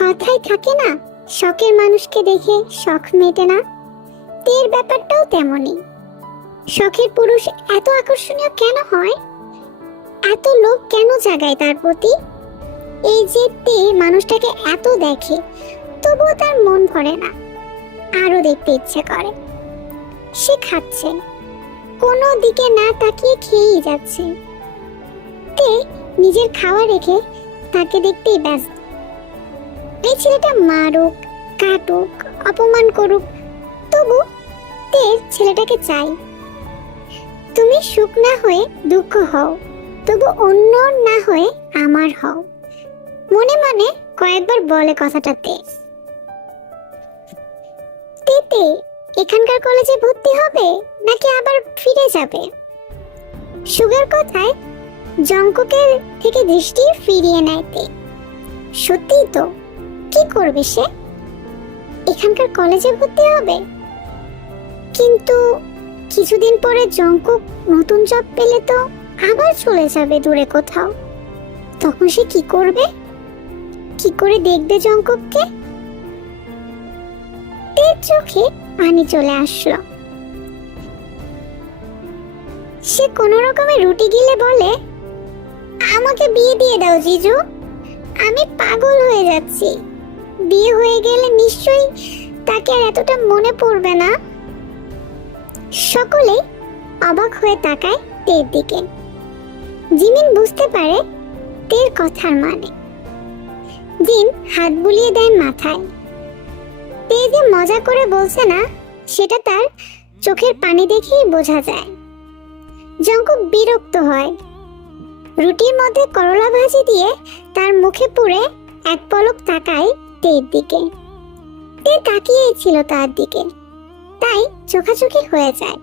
কথাই থাকে না, শখের মানুষকে দেখে শখ মেটে না। তের ব্যাপারটাও তেমনই। শখের পুরুষ এত আকর্ষণীয় কেন হয়? এত লোভ কেন জাগায় তার প্রতি? এই যে তে মানুষটাকে এত দেখে, তবুও তার মন ভরে না, আরো দেখতে ইচ্ছে করে। সে খাচ্ছে, কোনো দিকে না তাকিয়ে খেয়েই যাচ্ছে। তে নিজের খাওয়া রেখে তাকে দেখতেই ব্যস্ত। এই ছেলেটা মারুক, কাটুক, অপমান করুক, তবু তের ছেলেটাকে চাই। তুমি সুখ না হয়ে দুঃখ হও, তবু অন্য না হয়ে আমার হও, মনে মনে কয়েকবার বলে কথাটা তে। তে এখানকার কলেজে ভর্তি হবে নাকি আবার ফিরে যাবে? সুগার কথায় জঙ্কুকের থেকে দৃষ্টি ফিরিয়ে নেয় তে। সত্যিই তো, কি করবে সে? এখানকার কলেজে ভর্তি হবে, কিন্তু কিছুদিন পরে জঙ্কুক নতুন জব পেলে তো আবার চলে যাবে দূরে কোথাও। তখন সে কি করবে? কি করে দেখবে জঙ্কুককে? তের চোখে পানি চলে আসলো। সে কোন রকমে রুটি গিলে বলে, আমাকে বিয়ে দিয়ে দাও জিজু, আমি পাগল হয়ে যাচ্ছি। বিয়ে হয়ে গেলে নিশ্চয়ই তাকে আর এতটা মনে পড়বে না। সকলে অবাক হয়ে তাকায় তের দিকে। জিমিন বুঝতে পারে তের কথার মানে। জিন হাত বুলিয়ে দেয় মাথায়। তে যে মজা করে বলছে না, সেটা তার চোখের পানি দেখেই বোঝা যায়। জঙ্কুক বিরক্ত হয়। রুটির মধ্যে করলা ভাজি দিয়ে তার মুখে পুরে এক পলক তাকায় তের দিকে। তে তাকিয়েই ছিল তার দিকে, তাই চোখাচোখি হয়ে যায়।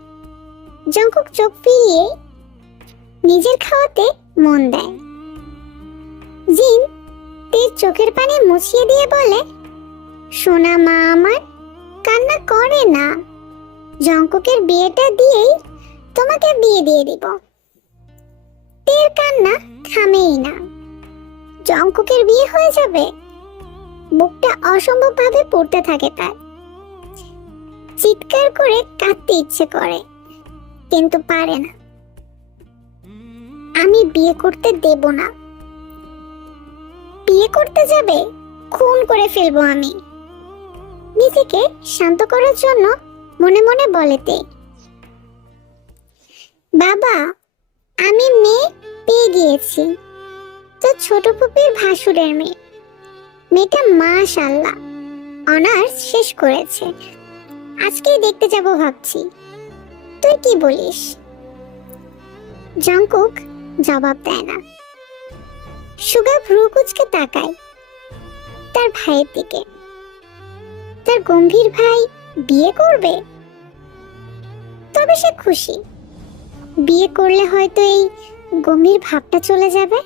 জঙ্কুক চোখ ফিরিয়ে নিজের খাওয়াতে মন দেয়। জিন তের চোখের পানি মুছিয়ে দিয়ে বলে, সোনা মা আমার, কান্না করে না। জঙ্কুকের বিয়েটা দিয়েই তোমাকে বিয়ে দিয়ে দিব। তের কান্না থামেই না। জঙ্কুকের বিয়ে হয়ে যাবে? বুকটা অসম্ভব ভাবে পড়তে থাকে তার। চিৎকার করে কাঁদতে ইচ্ছে করে, কিন্তু পারে না। আমি বিয়ে করতে দেব না। বিয়ে করতে যাবে? খুন করে ফেলবো আমি। নিজেকে শান্ত করার জন্য মনে মনে বলে তে। বাবা, আমি মেয়ে পেয়ে গিয়েছি, তো ছোট পুপির ভাসুরের মেয়ে। মেয়েটা মাশাআল্লাহ অনার্স শেষ করেছে। আজকেই দেখতে যাব ভাবছি। তুই কি বলিস? জঙ্কুক জবাব দেয় না। সুগা ভ্রু কুঁচকে তাকায় তার ভাইয়ের দিকে। তার গম্ভীর ভাই বিয়ে করবে? তবে সে খুশি। বিয়ে করলে হয়তো এই গম্ভীর ভাবটা চলে যাবে।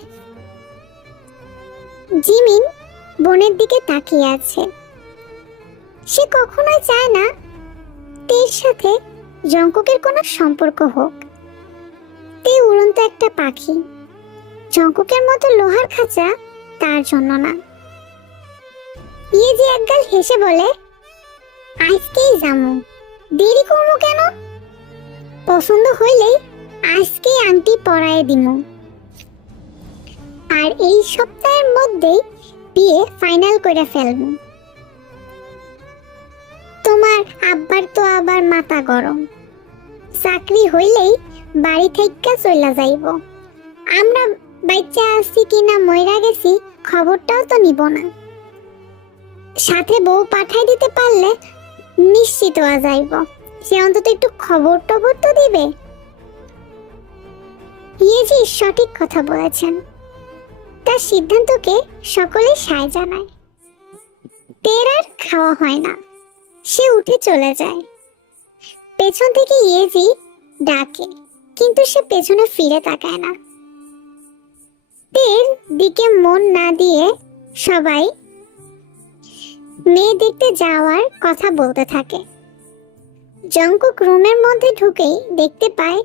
জিমিন বোনের দিকে তাকিয়ে আছে। সে কখনোই চায় না তের সাথে জঙ্কুকের কোনো সম্পর্ক হোক। তে উড়ন্ত একটা পাখি, জঙ্কুকের মতো লোহার খাঁচা তার জন্য না। ইয়ে যে একগাল হেসে বলে, আজকেই যামু, দেরি করবো কেন? পছন্দ হইলেই আজকেই আংটি পরায়ে দিমু। আর এই সপ্তাহের মধ্যেই বিয়ে ফাইনাল করে ফেলবো। তোমার আব্বার তো আবার মাথা গরম। চাকরি হইলেই বাড়ি থেকে চলে যাইব। আমরা বাচ্চা আছি কিনা মইরা গেছি খবরটাও তো নিব না। সাথে বউ পাঠাই দিতে পারলে নিশ্চিত হওয়া যাইব। সে অন্তত একটু খবর টবর তো দিবে। ইয়েজি সঠিক কথা বলেছেন। তার সিদ্ধান্তকে সকলে সায় জানায়। তের আর খাওয়া হয় না। সে উঠে চলে যায়। পেছন থেকে ইয়েজি ডাকে, কিন্তু সে পেছনে ফিরে তাকায় না। তের দিকে মন না দিয়ে সবাই মেয়ে দেখতে যাওয়ার কথা বলতে থাকে। জঙ্কুক রুমের মধ্যে ঢুকেই দেখতে পায়